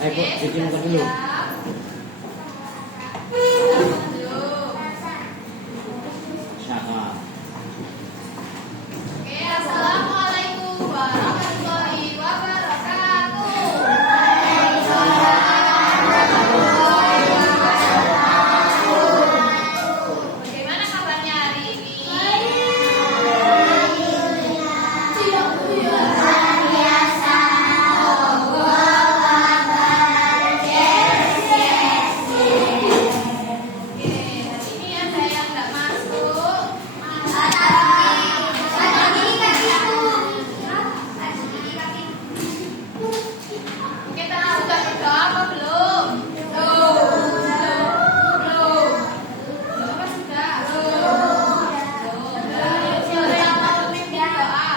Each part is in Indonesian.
Ayo, bikin muka dulu. Siapa? Oke, assalamualaikum warahmatullahi wabarakatuh. Bagaimana kabarnya hari ini? Oke, hari ini ada yang nggak masuk. Kita udah berdoa apa belum? Belum. Apa sudah? Belum. Siapa yang mau memimpin doa?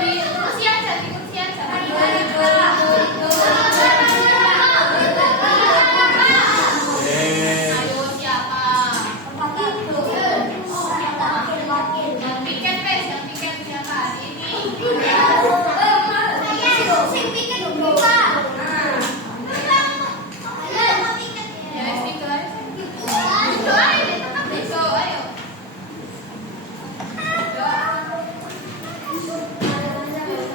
Di kursi aja, di kursi aja. Ayo siapa? Yang piket guys, yang piket siapa hari ini? Ya, itu aja. Doain, tetap besok, ayo.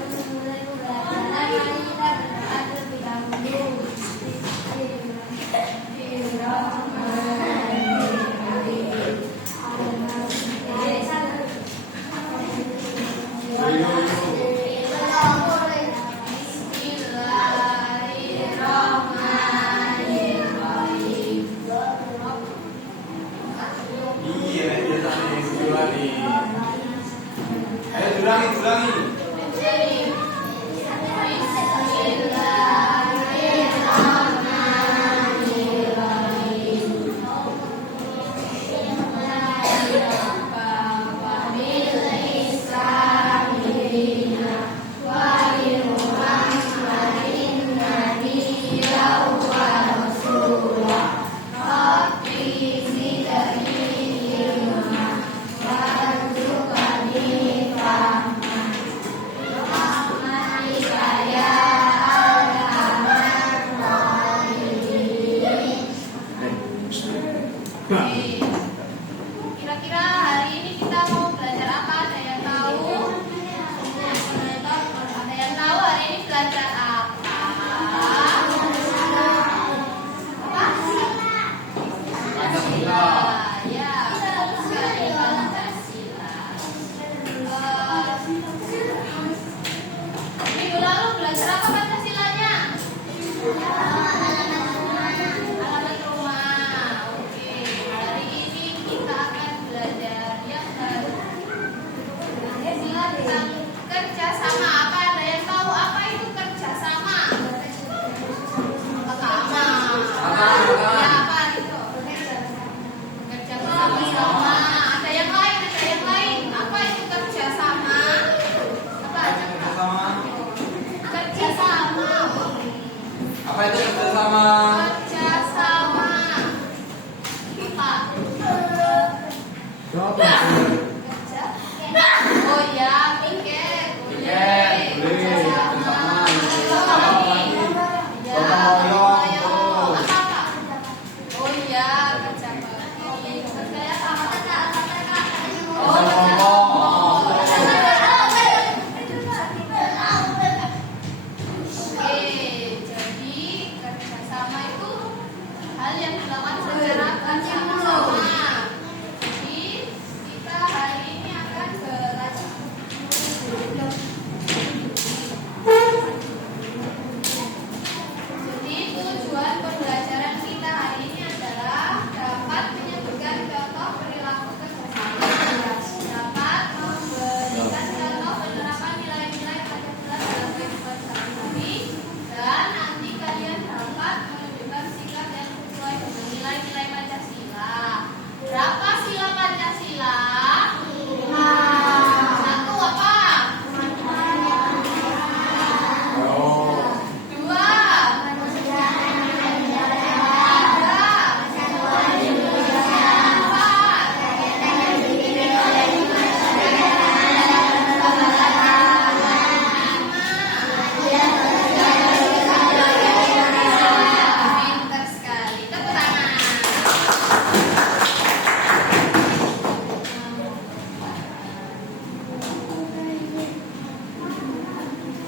Bismillahirrahmanirrahim. Iya, dia tadi yang diulangi. Ayo diulangi.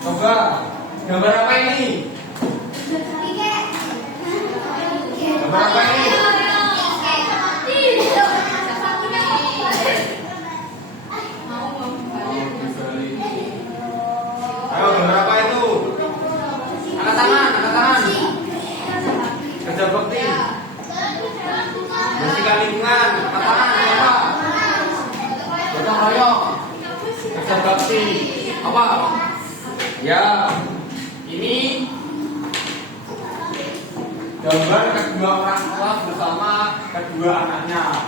Coba gambar apa ini? Gambar apa ini? Ayo gambar apa itu? Angkat tangan, angkat tangan. Kerja bakti. Bersihkan lingkungan, angkat tangan. Apa? Gotong royong. Kerja bakti. Apa? Ya, ini gambar kedua orang tua bersama kedua anaknya.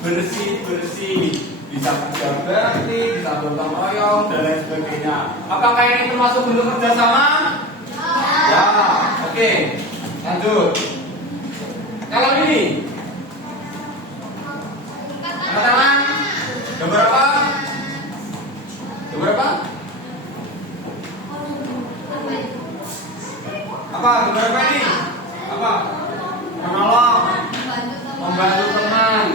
Bersih-bersih, bisa kerja bakti, bisa gotong royong dan lain sebagainya. Apakah ini termasuk bentuk kerjasama? Ya, oke. Lanjut. Kalau ini, angkat tangan. Gambar apa? Gambar apa? Apa? Gambar apa ini? Apa? Menolong, membantu teman.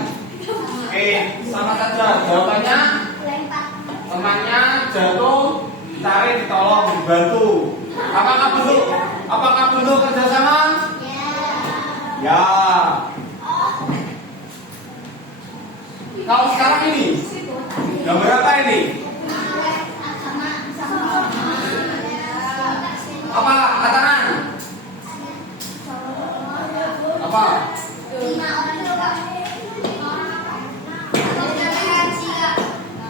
Oke, sama saja. Jawabannya temannya jatuh, ditarik, ditolong, dibantu. Apakah bentuk kerjasama? Ya. Kalau sekarang ini, gambar apa ini? Apa? Katakan. Apa?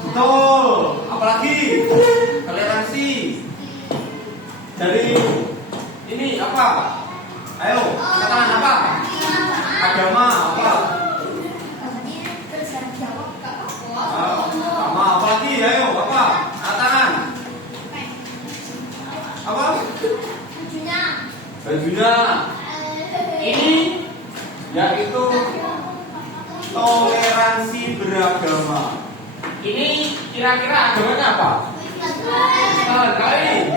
Betul. Apalagi? Toleransi. Dari ini apa? Ayo, katakan apa? Agama apa? Sama apa lagi? Ayo, apa? Katakan. Apa? Bajunya. Ini yaitu toleransi beragama. Ini kira-kira agamanya apa? Kali.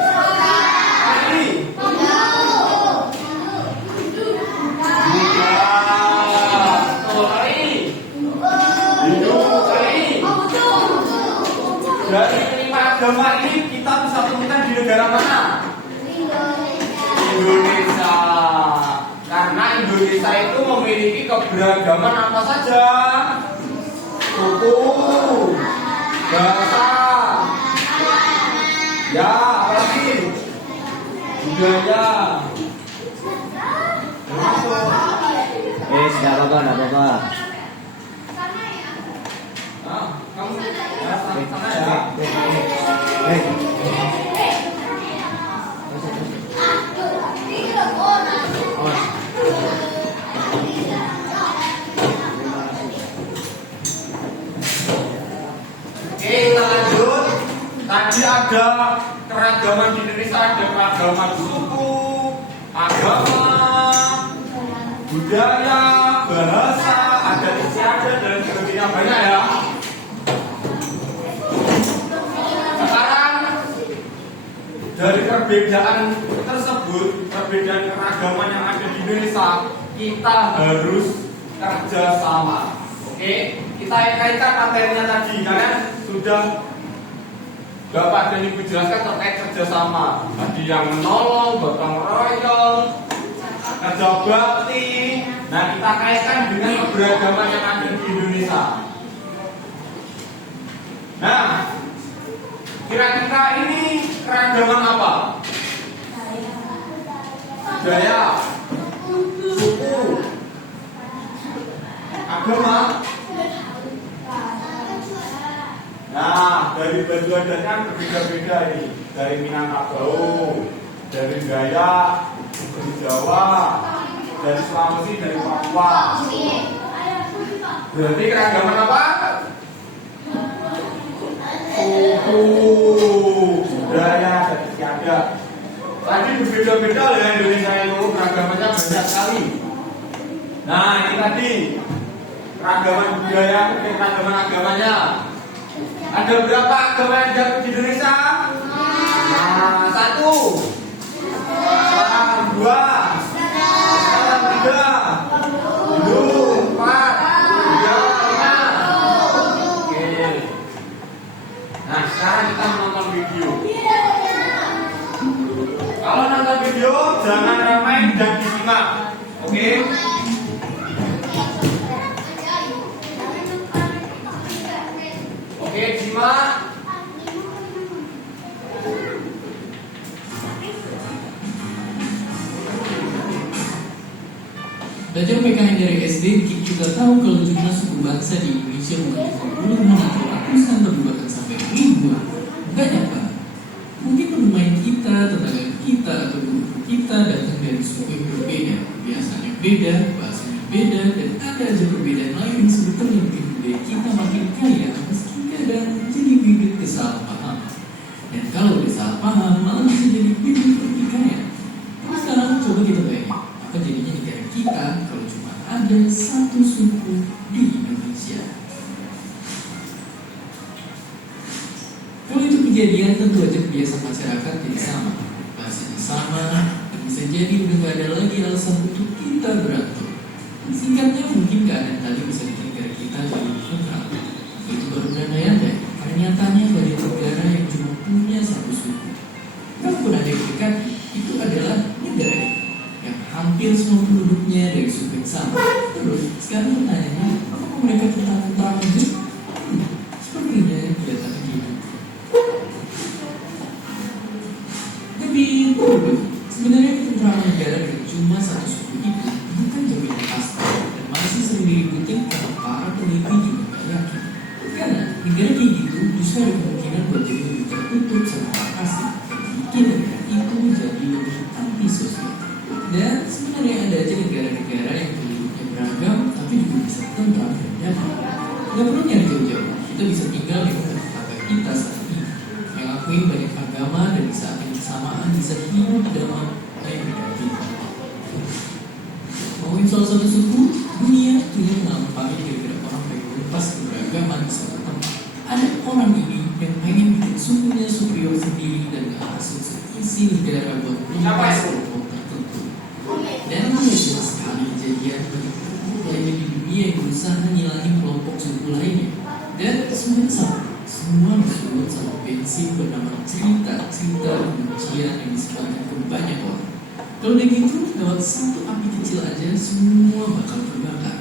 Dari kelima agama ini kita bisa temukan di negara mana? Indonesia. Karena Indonesia itu memiliki keberagaman apa saja? Suku, bahasa, ya apalagi budaya. Tidak apa-apa, tidak apa-apa. Kamu sana ya. Oke, kita lanjut. Tadi ada keragaman di Indonesia, ada keragaman suku, agama, budaya, bahasa, adat istiadat dan sebagainya, banyak ya. Sekarang dari perbedaan tersebut, perbedaan keragaman yang ada di Indonesia, kita harus kerjasama. Oke, kita kaitkan materinya tadi. Kalian sudah Bapak dan Ibu jelaskan terkait kerjasama. Tadi yang menolong, gotong royong, kerja bakti. Nah, kita kaitkan dengan keberagaman yang ada di Indonesia. Nah, kira-kira ini keragaman apa? Budaya, suku, agama. Nah, dari baju adat kan berbeda-beda ini. Dari Minangkabau, dari Dayak, dari Jawa, dari Sulawesi, dari Papua. Berarti keragaman apa? Suku, budaya, dan istiadat. Tadi berbeda-beda loh ya Indonesia itu, keragamannya banyak sekali. Nah, ini tadi keragaman budaya, keragaman agamanya. Ada berapa agama yang ada di Indonesia? Nah, 1, 2, 3, 4, 5. Oke. Nah, sekarang kita menonton video. Belajar PKN dari SD bikin kita tahu kalau jumlah suku bangsa di Indonesia bukan puluhan atau ratusan tapi bahkan sampai ribuan. Banyak banget. Mungkin pemain kita, tetangga kita, atau guru kita datang dari suku yang berbeda, kebiasaan yang beda, bahasa yang beda, dan ada aja perbedaan lain yang sebetulnya bikin budaya kita makin kaya meski kadang jadi bibit kesalahpahaman. Dan kalau udah salah paham, malah bisa jadi bibit pertikaian. Tapi sekarang coba kita bayangin, apa jadinya negara kita kalau cuma ada satu suku di Indonesia. Kalau itu kejadian, tentu aja kebiasaan masyarakat jadi sama, bahasanya sama, dan bisa jadi udah gak ada lagi alasan untuk kita berantem. Singkatnya, mungkin keadaan tadi bisa bikin negara kita jadi tentram. Itu baru berandai-andai, karena nyatanya dari negara yang cuma punya satu suku. Walaupun ada yang dekat, itu adalah negara yang hampir semua penduduknya dari suku yang sama. Terus, sekarang pertanyaannya, apakah mereka tentram aja? Sepertinya kelihatannya gitu. Tapi sebenarnya ketentraman negara dengan cuma satu suku itu bukan jaminan pasti dan masih sering diributin karena para peneliti juga gak yakin. Karena negara kayak gitu justru ada kemungkinan buat jadi lebih tertutup sama orang asing dan bikin negara itu menjadi lebih anti-sosial. Dan sebenarnya ada aja negara-negara yang penduduknya beragam tapi juga bisa tentram dan damai. Gak perlu nyari jauh-jauh, kita bisa tinggal di tetangga kita saat ini yang akuin banyak agama dan di saat yang bersamaan bisa hidup dalam baik negara kita. Ngomongin soal satu suku, dunia punya pengalaman pahit gara-gara orang pengen lepas keberagaman di satu tempat. Ada orang ini yang pengen bikin sukunya superior sendiri dan gak masuk seisi negara buat lepas kelompok tertentu. Dan banyak sekali kejadian bagi kelompok lainnya di dunia yang berusaha ngilangin kelompok suku lainnya. Dan semuanya sama, semua disulut sama bensin bernama cerita kebencian yang disebarkan ke banyak orang. Kalau udah gitu, lewat satu api kecil aja semua bakal terbakar.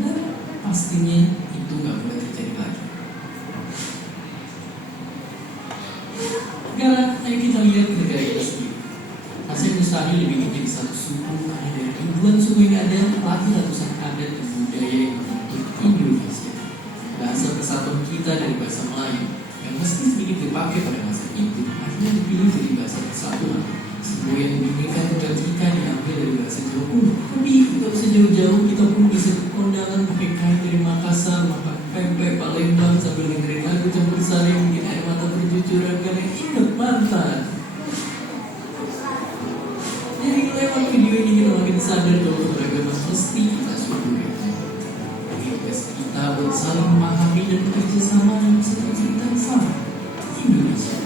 Dan pastinya itu gak boleh terjadi lagi. Sekarang, ayo kita lihat negara kita sendiri. Rasanya mustahil lebih dari satu suku, ada dari ribuan suku yang ada, lagi ratusan adat dan budaya yang membentuk Indonesia. Bahasa persatuan kita dari bahasa Melayu yang meski sedikit dipakai pada masa itu akhirnya dipilih jadi bahasa persatuan. Sebuah yang diberikan ketika diambil dari bahasa Jawa kuno. Tapi tidak usah jauh-jauh, kita pun bisa kondangan pakai kain dari Makassar, makan pempek Palembang sambil dengerin lagu campur sari yang bikin air mata bercucuran karena ingat mantan. Jadi lewat video ini kita makin sadar kalau keberagaman mesti kita syukuri. Tugas kita buat saling memahami dan bekerja sama dan bisa cerita sama Indonesia.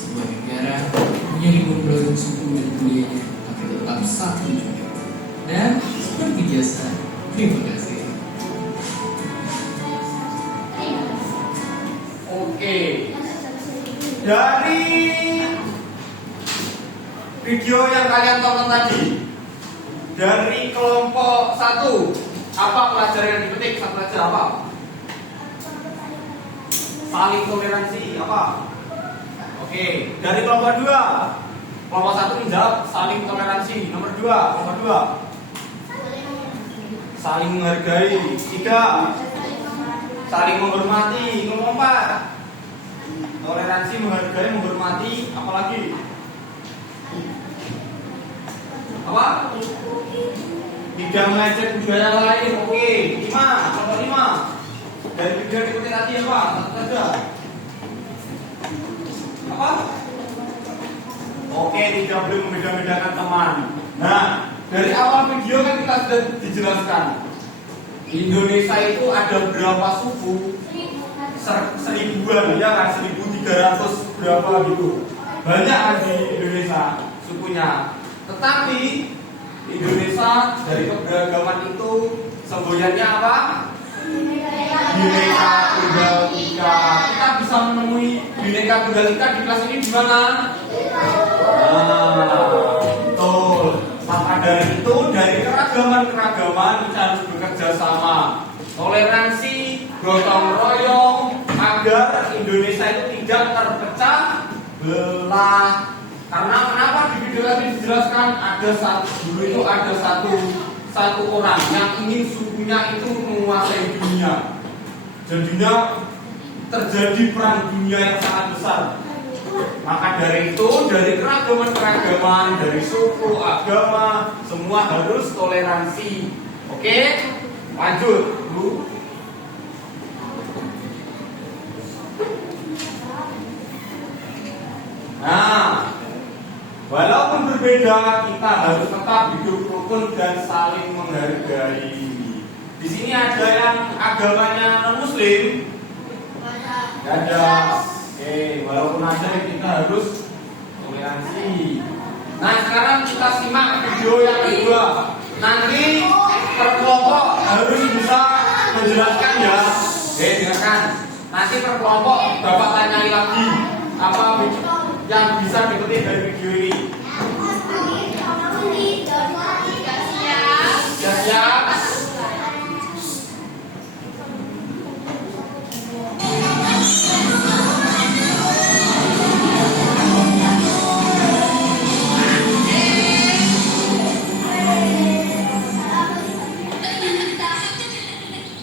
Sebuah negara punya ribuan beragam suku dan budayanya, tapi tetap satu juga. Dan seperti biasa, terima kasih. Oke. Dari video yang kalian tonton tadi, dari kelompok 1, apa pelajaran yang dipetik? Satu pelajaran apa? Saling toleransi apa? Oke. Dari kelompok 2, kelompok 1 menjawab saling toleransi. Nomor 2, kelompok 2 saling menghargai. 3, saling menghormati. Kelompok 4 toleransi, menghargai, menghormati. Apalagi? Apa? Tidak mengajak budaya lain. Oke. 5, kelompok 5 dari video yang diikuti tadi apa? Satu saja. Apa? Oke, tidak boleh membeda-bedakan teman. Nah, dari awal video kan kita sudah dijelaskan Indonesia itu ada berapa suku? Seribuan, ya kan? 1.300 berapa gitu. Banyak kan di Indonesia sukunya. Tetapi Indonesia dari keberagaman itu semboyannya apa? Bineka Tunggal Ika. Kita bisa menemui Bineka Tunggal Ika di kelas ini di mana? Betul. Maka dari itu, dari keragaman kita harus bekerja sama. Toleransi, gotong royong, agar Indonesia itu tidak terpecah belah. Karena kenapa di video tadi dijelaskan dulu itu ada satu satu orang yang ingin sukunya itu menguasai dunia. Jadinya terjadi perang dunia yang sangat besar. Maka dari itu, dari keragaman-keragaman, dari suku, agama, semua harus toleransi. Oke, lanjut, Bu. Nah, walaupun berbeda, kita harus tetap hidup rukun dan saling menghargai. Di sini ada yang agamanya non-Muslim. Ada. Oke, walaupun ada, kita harus toleransi. Nah, sekarang kita simak video yang kedua. Nanti per kelompok harus bisa menjelaskan ya. Oke, dengarkan. Nanti per kelompok Bapak tanyai lagi apa yang bisa dipetik dari video ini. Sudah siap?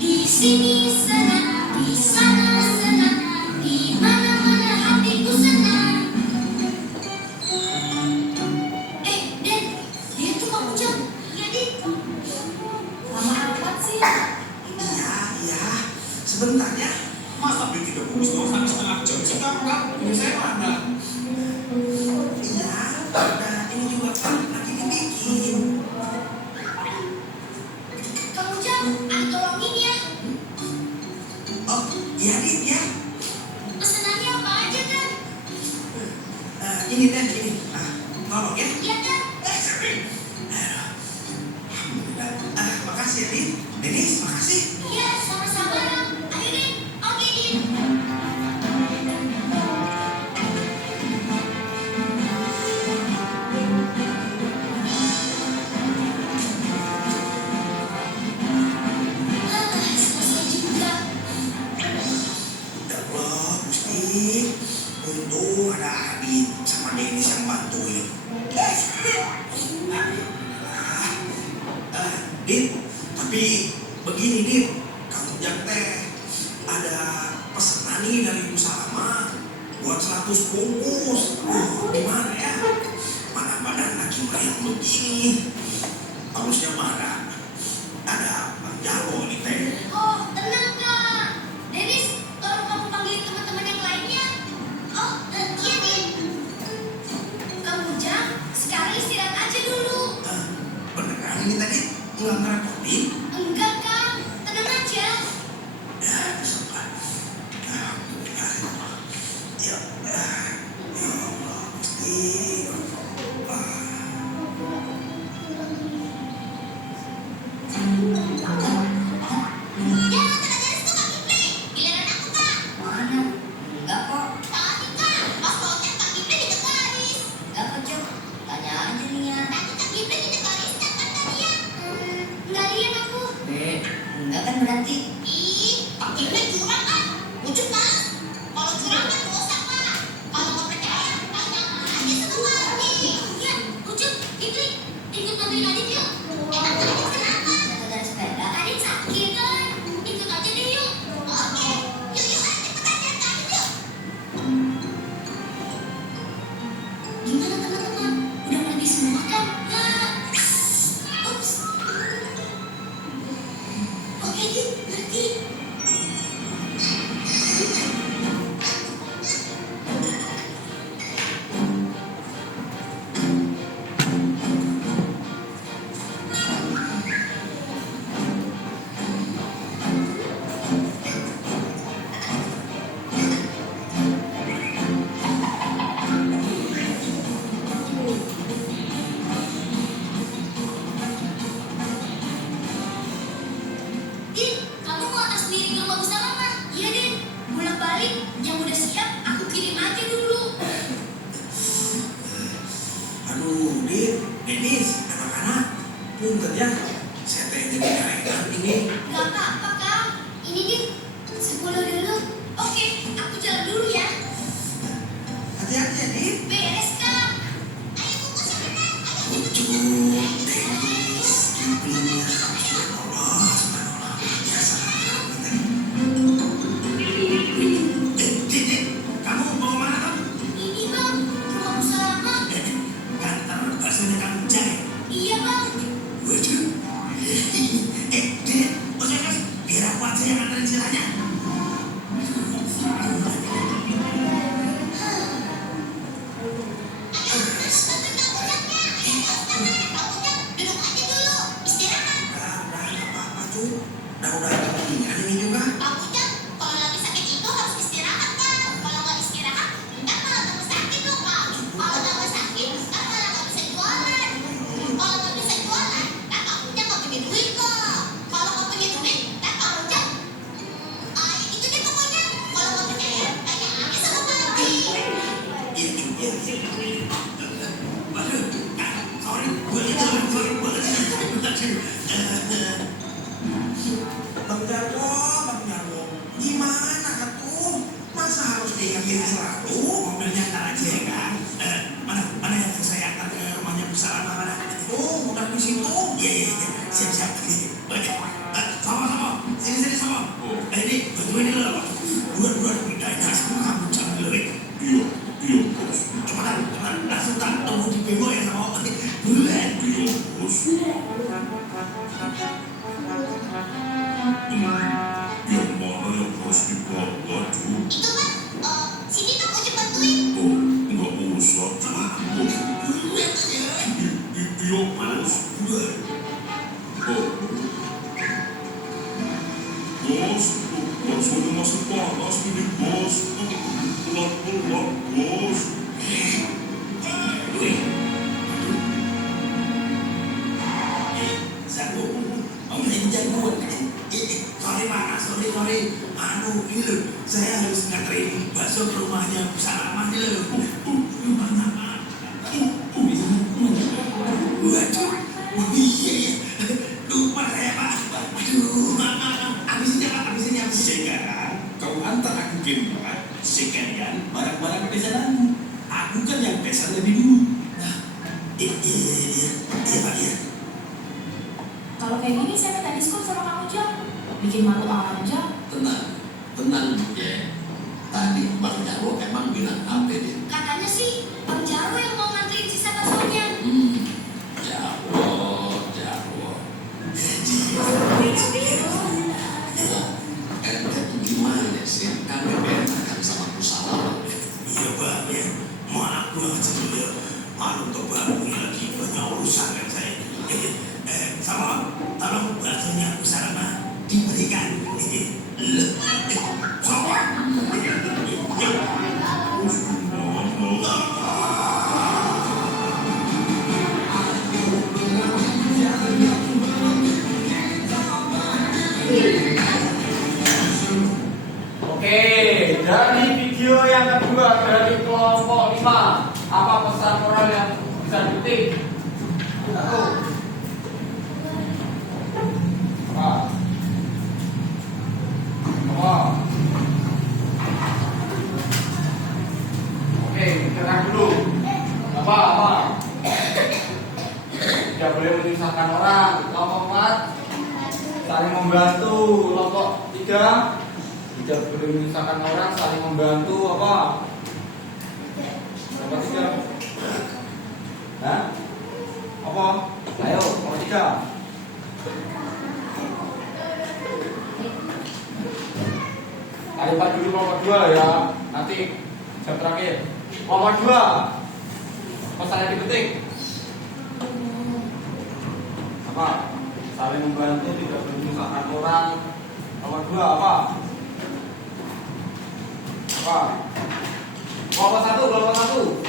Di sini senang, di sana senang, di mana-mana hatiku senang. Den, dia itu Kang Ujang. Iya, Din. Lama amat sih. Iya, sebentar ya. Masa beli 3 bungkus doang sampai setengah jam sih kakak? Punya saya mana? Iya, nah ini juga kan lagi dibikin. Kang Ujang, aku tolongin ya. Oh, iya Dit ya. Pesenannya apa aja, kan? Ini dan ini. Tolong ya. Iya, kan? Sering. Alhamdulillah. Makasih ya Dit. Denis, makasih. Iya, sama-sama. Ayo, Din. Oke, Din. Selesai juga. Ya Allah, Gusti. Untung ada Adit sama Denis yang bantuin. Dit, tapi begini Dit, kamu teh ada pesanan nih dari Ibu Salama buat 100 bungkus. Gimana ya? Mana badan lagi meriang begini. Harusnya mana? Ada Bang Jago nih teh. Oh, tenang, Kak. Denis, tolong kamu panggilin teman-teman yang lainnya. Oh, iya, Din. Kang Ujang, sekarang istirahat aja dulu. Beneran ini tadi nggak ngerepotin? Enggak, Kang. Tenang aja. Ya, sempat. Alhamdulillah. Ya, ya Allah, Gusti. Ya, tenang aja, Kak Kipli. Giliran aku, Kak. Mana? Enggak kok. Tadi, Kak. Pas loncat Kak Kipli diajak Baris. Enggak kok, Cuk. Tanya aja nih ya. Tadi Kak Kipli diajak Baris, kan tadi ya? Enggak lihat aku. Enggak kan berarti. Ih, Kak Kipli curang kan? Ucup mas. Kalau curang kan dosa, Kak. Kalau nggak percaya, tanya aja sama Baris. Iya, Ucup, Kipli, ikut bantuin Adit yuk. Enak kan Adit kenapa? Dari sepeda. Adit sakit kan? Ikut aja deh yuk. Oke, yuk yuk, cepetan cari Adit yuk. Gimana teman-teman? Udah mandi semua kan? Ya. Ups. Oke, Dit, ngerti. Din, kamu mau antar sendiri ke rumah Bu Salama? Iya, Din. Bolak-balik, yang udah siap aku kirim aja dulu. Aduh, Dit, Denis, anak-anak, punten ya. Saya teh jadi kainan ini. Gak apa-apa, Kang. Ini, Din. 10 dulu. Oke, aku jalan dulu ya. Hati-hati ya, Dit. Beres, Kang. Ayo, bungkus yang benar. Ayo. Ucup, Denis, Pimpinnya, Allah, subhanallah, biasa. Kamu mau kemana, Bang? Ini bang, rumah Salama. Kantor baksonya Kang Jai. Iya bang. Waduh. Dek, Mas, biar aku aja yang anterin silanya. Duduk aja dulu, istirahat. Nggak apa-apa tuh. Udah ini ada minum kan? Pak Ujang, kalau lagi sakit itu harus istirahat kan? Kalau nggak istirahat, ntar malah tambah sakit dong Pak. Kalau tambah sakit, ntar malah nggak bisa jualan. Kalau nggak bisa jualan, ntar Pak Ujang nggak punya duit kok. Kalau nggak punya duit, ntar Pak Ujang, itu deh pokoknya. Kalau nggak percaya, tanya aja sama Pak Ujang. Iya juga sih. Waduh, sorry, gue itu sorry banget. Bang Jarwo, gimana kan tuh? Masa harus diingetin selalu? Mobilnya ntar aja ya kan? Mana yang saya antar ke rumahnya Bu Salama mana? Oh, bukan di situ? Iya, siap. Sama, sini sama. Ini bantuin dulu lah, Pak. Dua pindahin sama kamu jangan lerik. Iya, bos. Cepetan, langsung tak tunggu di bemo ya sama Om. Buruan. Iya, bos. Yang mana yang harus dibawa, Ju? Itu kan, sini dong Ujang bantuin. Oh, nggak usah, Ju. Iya, bos. Oh. Bos, baksonya masih panas ini, bos. Pelan-pelan, bos. Sorry. Ini loh, saya harus nganterin bakso ke rumahnya Bu Salama nih loh. Waduh, iya. Lupa saya, Pak. Aduh, maaf. Habisin. Sekarang kau antar aku ke rumah. Sekalian barang-barang pesananmu. Aku kan yang pesan lebih dulu. Nah, iya, Pak, iya. Kalau kayak gini saya minta diskon sama Kang Ujang. Bikin malu aja. Tenang, ya. Tadi Bang Jarwo emang bilang apa dia? Katanya sih, Bang Jarwo yang mau nganterin sisa baksonya. Jarwo. Ente tuh gimana sih? Kan bebekan sama Bu Salama. Iya, Bang, ya. Maaf banget sebelumnya. Malu untuk Bang, ini lagi banyak urusan kan saya. Sama, tolong baksonya Bu Salama diberikan. Oke, dari video yang kedua dari kelompok 5, apa pesan moral yang bisa dipetik? Satu. Apa? Oke, dengar dulu. Apa? Tidak boleh menyusahkan orang. Kelompok 4, saling membantu. Kelompok 3, tidak boleh menyusahkan orang, saling membantu. Apa? Kelompok 3. Hah? Apa? Ayo, kelompok 3. Kalimat dulu kelompok 2 ya. Nanti jam terakhir. Kelompok 2. Pesan yang dipetik. Apa? Saling membantu, tidak menyusahkan orang. Kelompok 2 apa? Apa? Kelompok 1.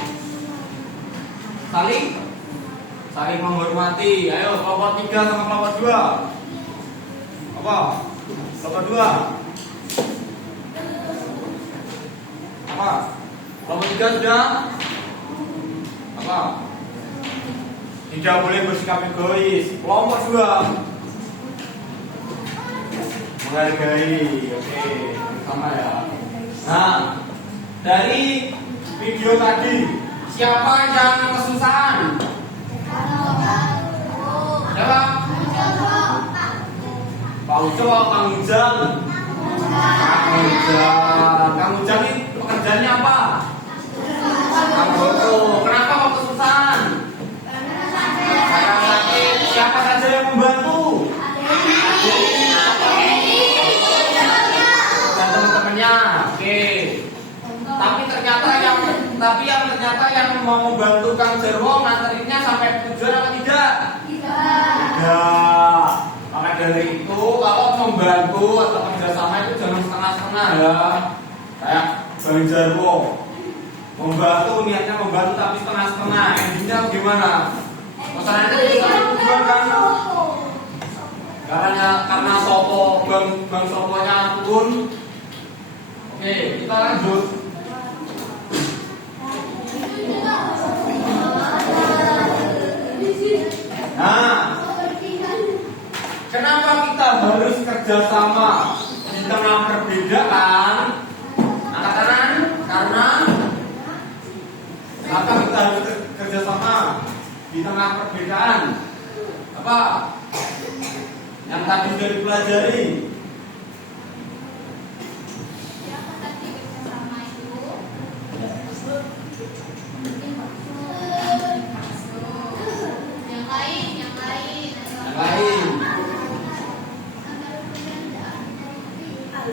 Saling menghormati. Ayo kelompok 3 sama kelompok 2. Apa? Kelompok 2. Apa? Kelompok 3 sudah? Apa? Tidak boleh bersikap egois. Kelompok 2 menghargai. Oke, sama ya. Nah, dari video tadi, siapa yang kesusahan? Siapa? Pak Ujo atau Kang Ujang? Kang Ujang. Kang Ujang ini pekerjaannya apa? Kang Boto. Kenapa kok kesusahan? Karena sakit. Siapa saja yang membantu? Dan teman-temannya. Oke. Tapi ternyata yang mau membantu Kang Jarwo nganterinnya sampai tujuan apa tidak? Tidak. Maka dari itu kalau membantu atau kerjasama itu jangan setengah-setengah ya. Kayak Bang Jarwo membantu, niatnya membantu tapi setengah-setengah. Endingnya gimana? Masalahnya itu sampai tujuan kan? Karena sopo bang soponya turun. Oke, kita lanjut. Nah, kenapa kita harus kerjasama di tengah perbedaan? Angkat tangan. Karena kenapa kita harus kerjasama di tengah perbedaan? Apa? Yang tadi sudah dipelajari.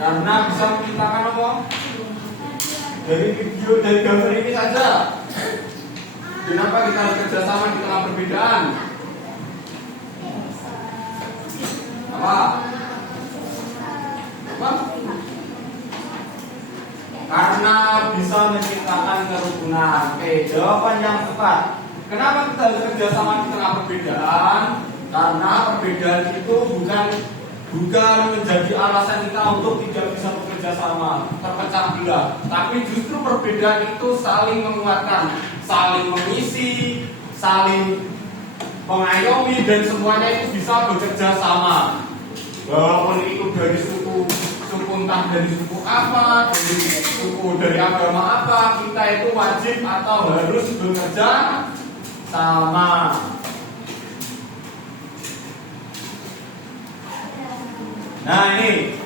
Karena bisa menciptakan apa? Dari video, dari gambar ini saja. Kenapa kita harus kerjasama di tengah perbedaan? Apa? Karena bisa menciptakan kerukunan. Oke, jawaban yang tepat. Kenapa kita harus kerjasama di tengah perbedaan? Karena perbedaan itu bukan menjadi alasan kita untuk tidak bisa bekerja sama, terpecah belah. Tapi justru perbedaan itu saling menguatkan, saling mengisi, saling mengayomi, dan semuanya itu bisa bekerja sama. Walaupun itu dari suku entah dari suku apa, dari agama apa, kita itu wajib atau harus bekerja sama. Nah ini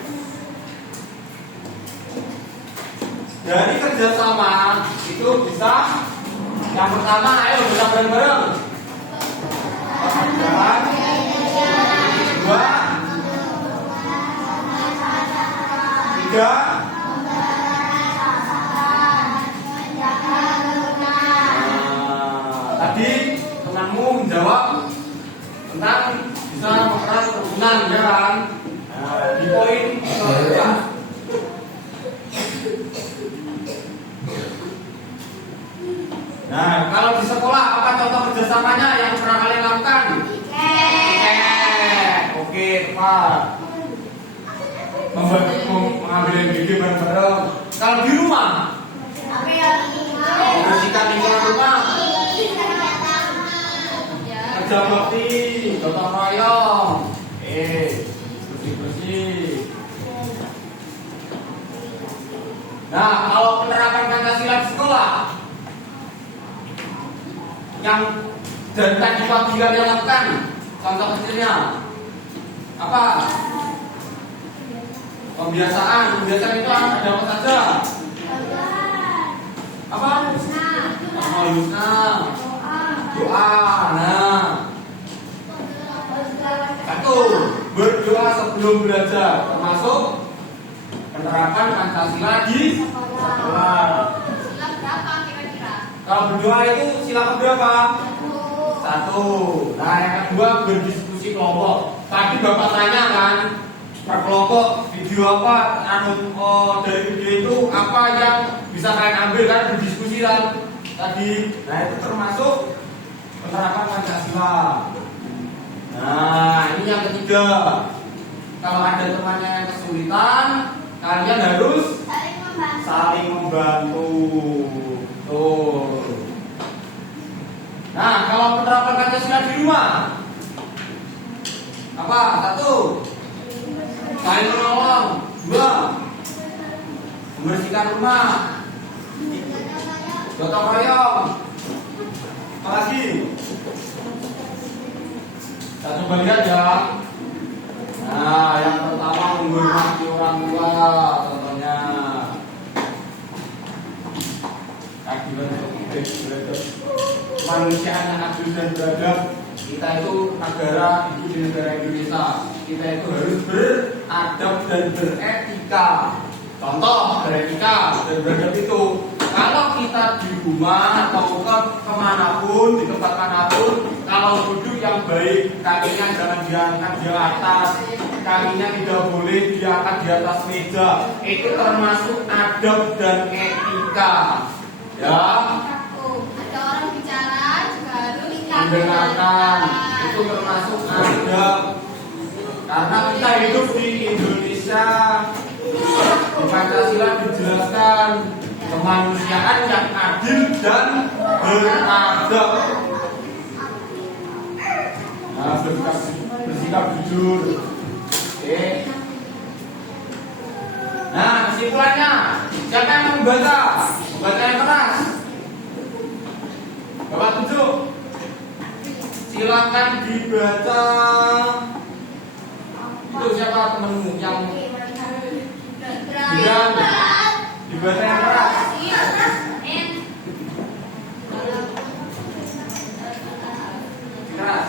dari kerjasama itu bisa yang pertama, ayo kita bareng-bareng. Jalan. Dua. Tiga. Tadi temanmu menjawab tentang bisa mempererat kerukunan, ya kan? Di poin kedua. Nah, kalau di sekolah apa contoh kerjasamanya yang pernah kalian lakukan? Oke, tepat. Mengambil MBG bareng-bareng. Kalau di rumah, membersihkan lingkungan rumah. Kerja bakti, gotong royong. Bersih. Nah, kalau penerapan Pancasila di sekolah yang dari tadi pagi kalian lakukan, contoh kecilnya apa? Pembiasaan itu ada apa saja? Apa? Doa. Nah, satu, berdoa sebelum belajar, termasuk penerapan Pancasila di sekolah. Sila berapa kira-kira? Kalau berdoa itu sila berapa? Satu. Nah, yang kedua berdiskusi kelompok. Tadi Bapak tanya kan, per kelompok video apa? Dari video itu apa yang bisa kalian ambil kan, berdiskusi kan tadi. Nah, itu termasuk penerapan Pancasila. Nah, ini yang ketiga. Kalau ada temannya yang kesulitan, kalian harus saling membantu. Tuh. Nah, kalau penerapan Pancasila di rumah, apa? Satu, saling menolong. Dua, membersihkan rumah. Gotong royong. Apa lagi? Kita coba lihat ya. Nah, yang pertama menghormati orang tua, contohnya. Manusia yang adil dan beradab. Kita itu negara hidup di negara Indonesia. Kita itu harus beradab dan beretika. Contoh beretika dan beradab itu, kalau kita di rumah atau kemanapun, di tempat manapun, kalau duduk yang baik, kakinya jangan diangkat di atas, kakinya tidak boleh diangkat di atas meja. Itu termasuk adab dan etika. Ya, Ada orang bicara juga harus mendengarkan, itu termasuk adab. Karena kita hidup di Indonesia, di Pancasila dijelaskan kemanusiaan yang adil dan beradab. Nah, bersikap jujur. Oke. Nah, kesimpulannya, siapa yang membaca? Baca yang keras. Bapak tunjuk. Silakan dibaca. Itu siapa temanmu yang dibaca yang keras? Keras.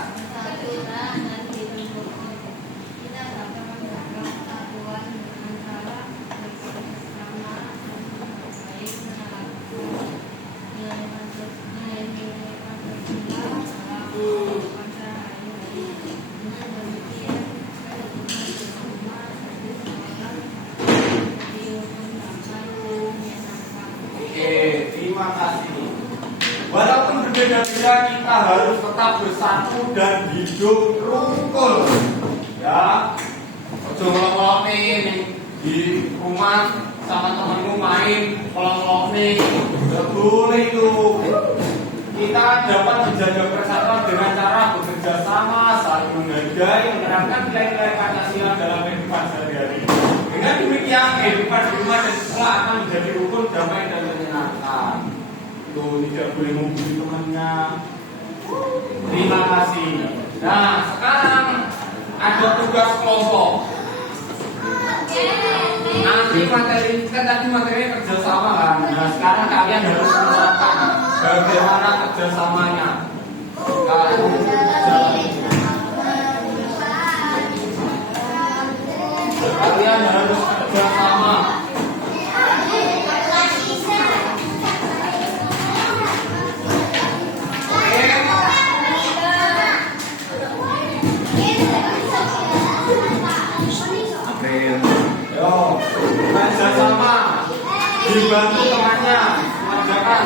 Terima kasih. Walaupun berbeda-beda, kita harus tetap bersatu dan hidup rukun. Ya, ojo nih di rumah sama temanmu main kolong nih, nggak boleh itu. Kita dapat menjaga persatuan dengan cara bekerja sama, saling menghargai, menerapkan nilai-nilai Pancasila dalam kehidupan sehari-hari. Dengan demikian, kehidupan di rumah dan sekolah akan menjadi rukun, damai dan menyenangkan. Itu tidak boleh membuli temannya. Terima kasih. Nah, sekarang ada tugas kelompok. Nanti materi kan tadi materinya kerjasama kan. Nah, sekarang kalian harus menerapkan bagaimana kerjasamanya. Kalian harus kerjasama. Yo, kerjasama, dibantu temannya, mengerjakan.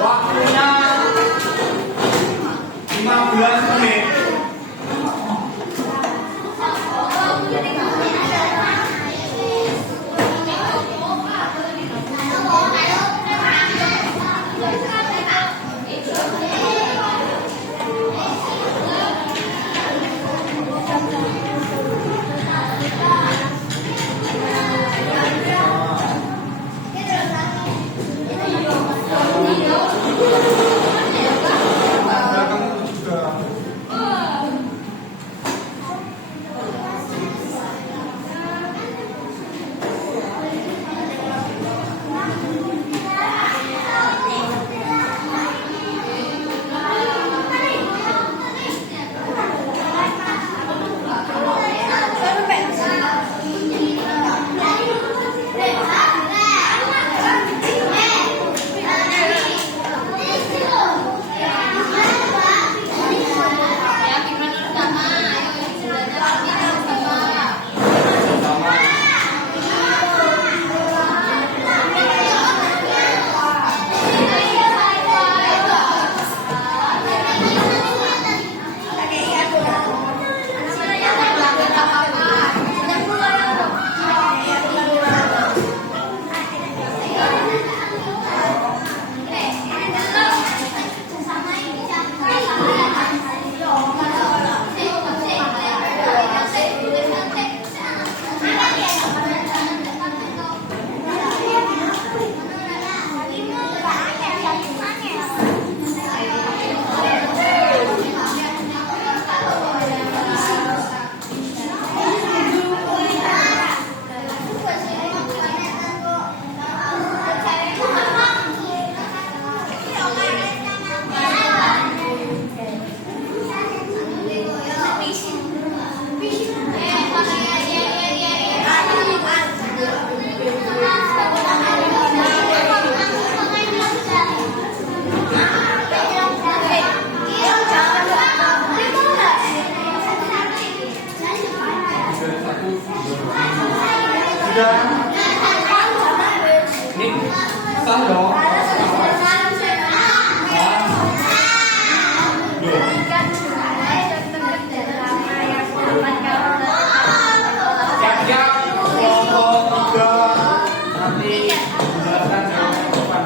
Waktunya 15 menit. tiga. Ini sah dong. Siap-siap kelompok tiga. Nanti menjelaskan jawaban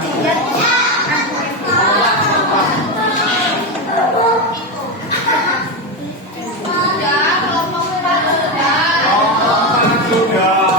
sudah.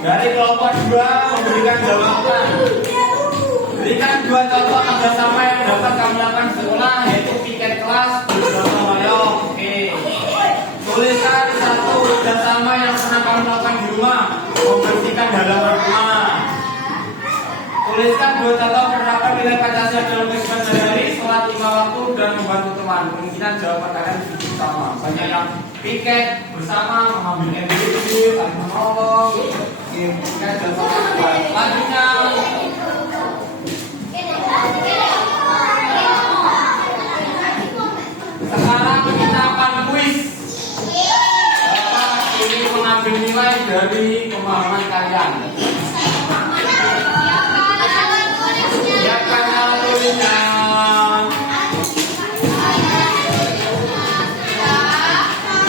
Dari kelompok 2 memberikan jawaban. Berikan 2 contoh kerjasama yang dapat kamu lakukan di sekolah, yaitu piket kelas, bergotong royong. Oke. Tuliskan 1 kerjasama yang pernah kamu lakukan di rumah, membersihkan halaman rumah. Tuliskan 2 contoh penerapan nilai Pancasila dalam kehidupan sehari-hari, sholat 5 waktu dan membantu teman. Kemungkinan jawaban kalian sama. Banyak yang piket bersama, mengambil MBD, saling menolong. Oke, piket dan sholat. Selanjutnya. Sekarang kita akan kuis. Bapak ini mengambil nilai dari pemahaman kalian. Siapkan alat tulisnya.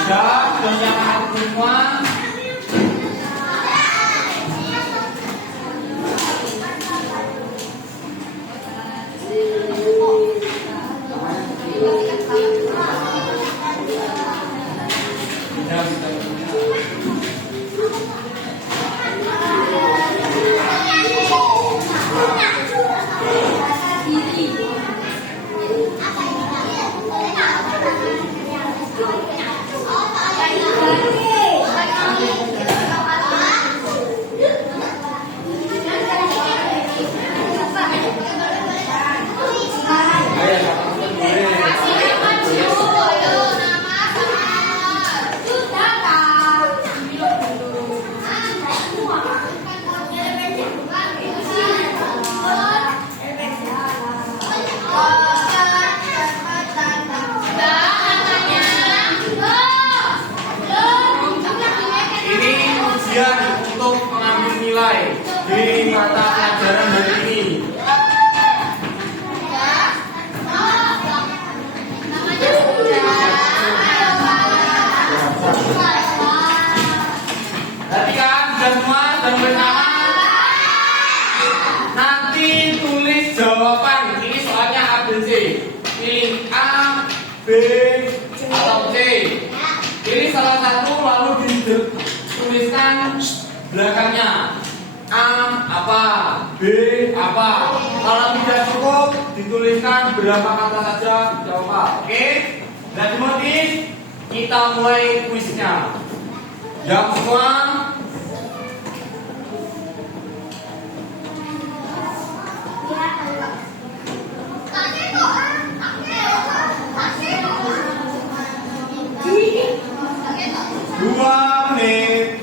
Sudah siapkan semua. Untuk mengambil nilai di mata pelajaran hari ini. Perhatikan semua dan bersama. Nanti tulis jawaban. Ini soalnya A dan C. Pilih A, B, atau C. Pilih salah satu lalu dituliskan belakangnya. A apa, B apa. Kalau tidak cukup dituliskan berapa kata saja jawab. Oke? Dan kemudian kita mulai kuisnya. Jawab semua. Dua menit.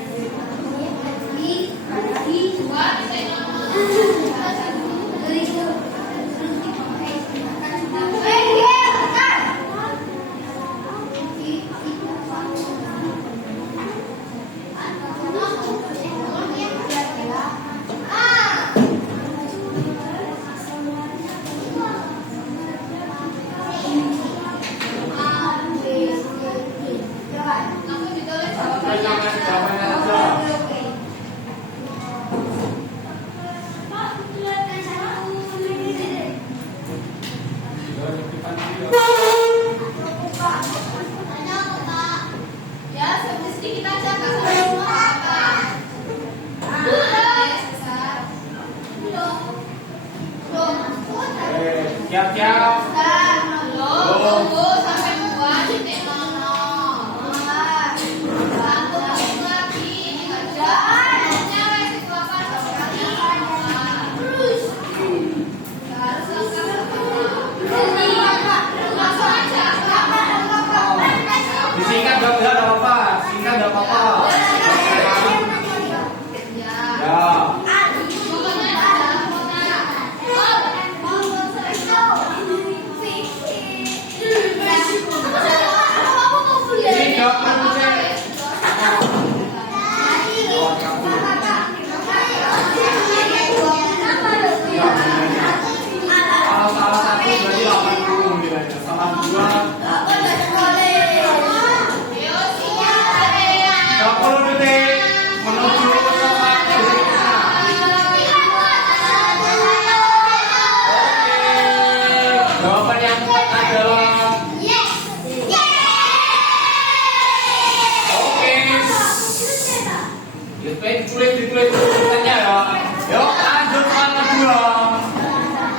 Ditulis tulisannya ya. Yuk lanjut soal kedua.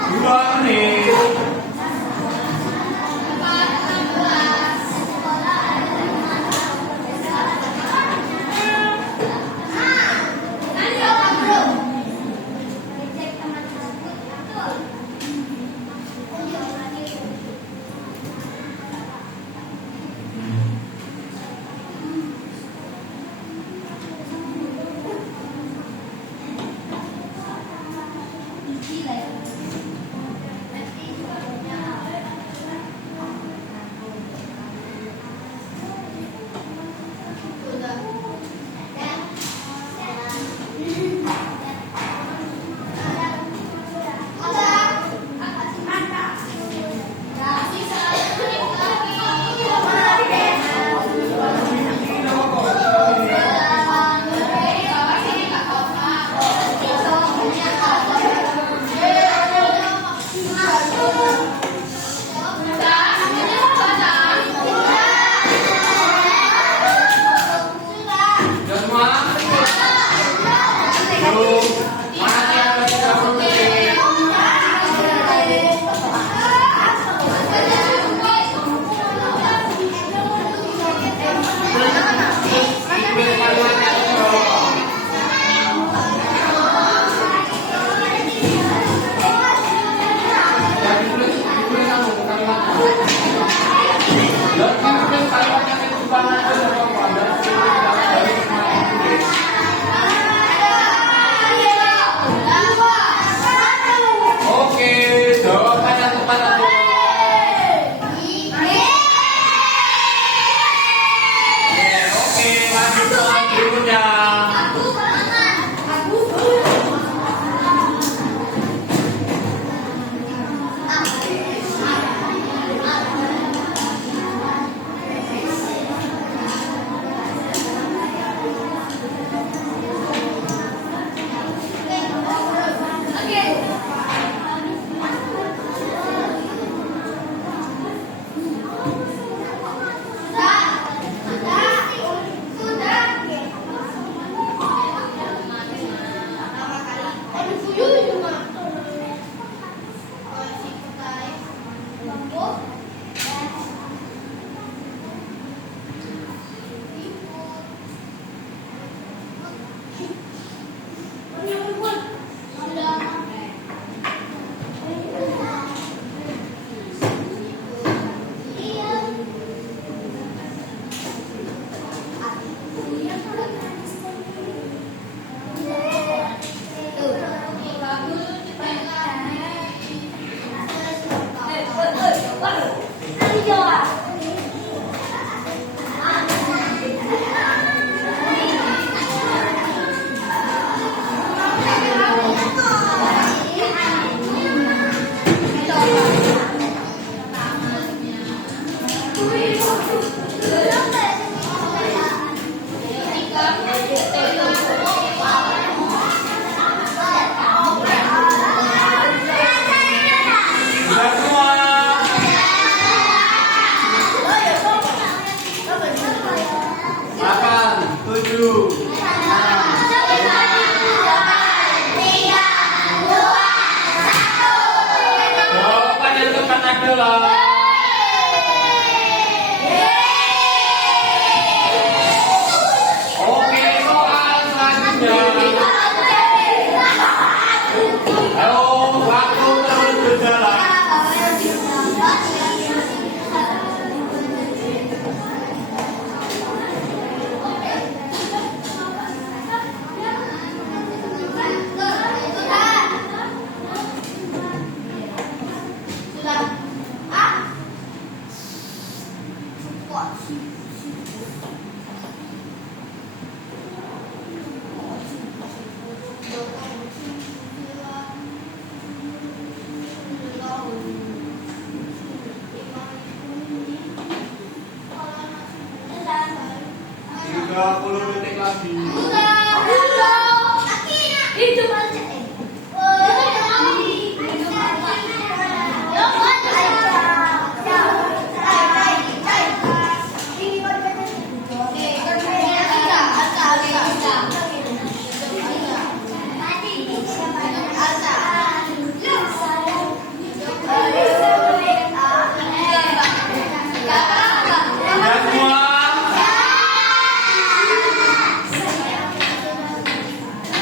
2 menit.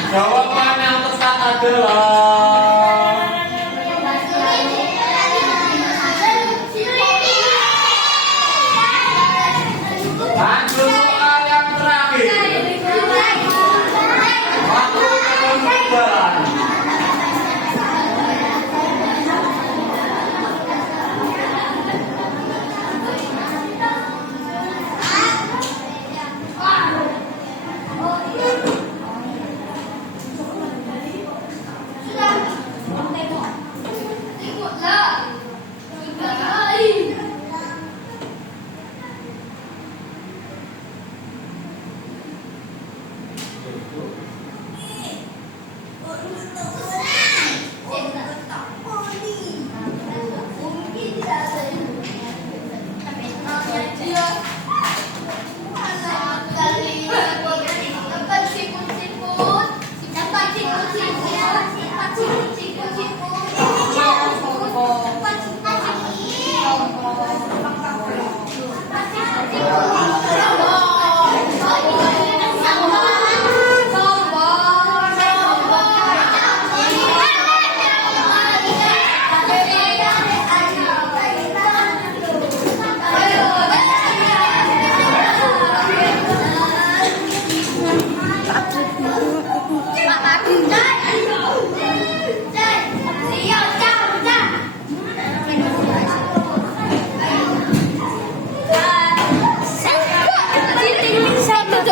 Jawaban yang tepat adalah lanjut soal yang terakhir. Waktu terus berjalan.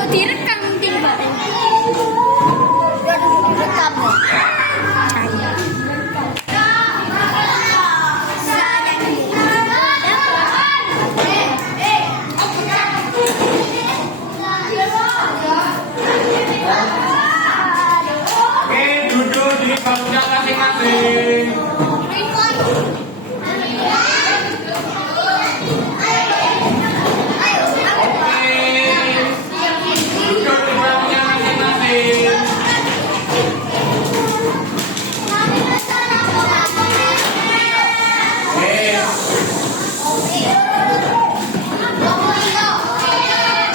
Direkam mungkin Pak. Direkam. Oke, duduk di bangkunya masing-masing. Duduk di bangkunya masing-masing.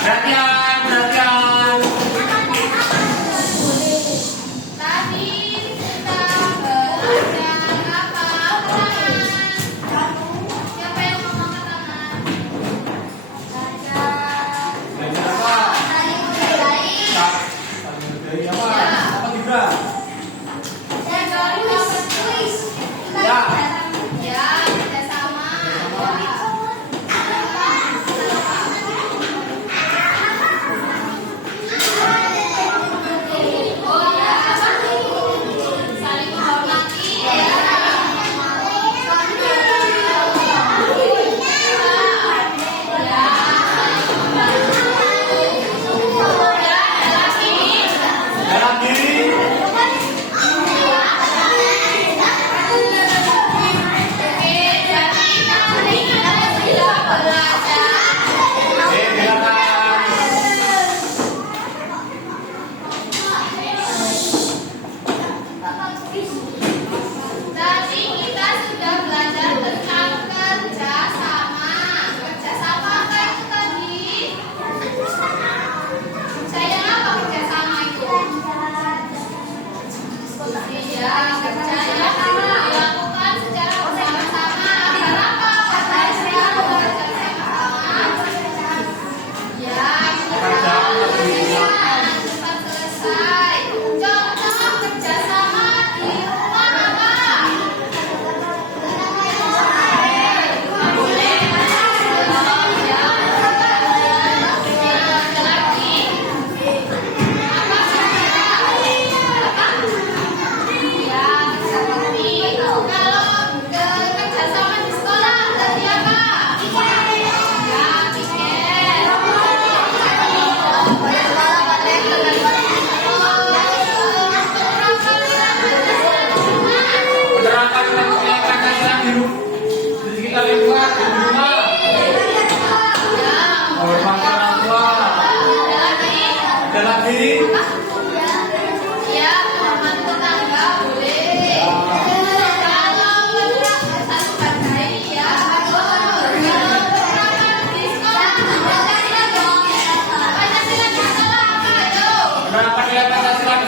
Perhatian, perhatian. Tadi sedang berada apa? Siapa yang mau angkat tangan? Belajar apa? Dari apa? Apa juga? Ya. Ya, kerjasama. Oh ya, saling menghormati ya. Dalam diri. Silakan. Tadi kita sudah belajar tentang kerjasama. Kerjasama apa itu tadi? Saya apa kerjasama itu? Iya, kerja yang dilakukan secara bersama-sama. Agar apa? Agar segera bekerja sama. Ya, cepat selesai. Contoh kerjasama di rumah apa? Menerapkan nilai Pancasila di sekitar lingkungan di rumah. Menghormati orang tua. Ada lagi. Ya, menghormati tetangga boleh. Kalau satu hargai ya. Kalau menerapkan di sekolah, Pancasila di sekolah apa? Ayo. Menerapkan nilai Pancasila di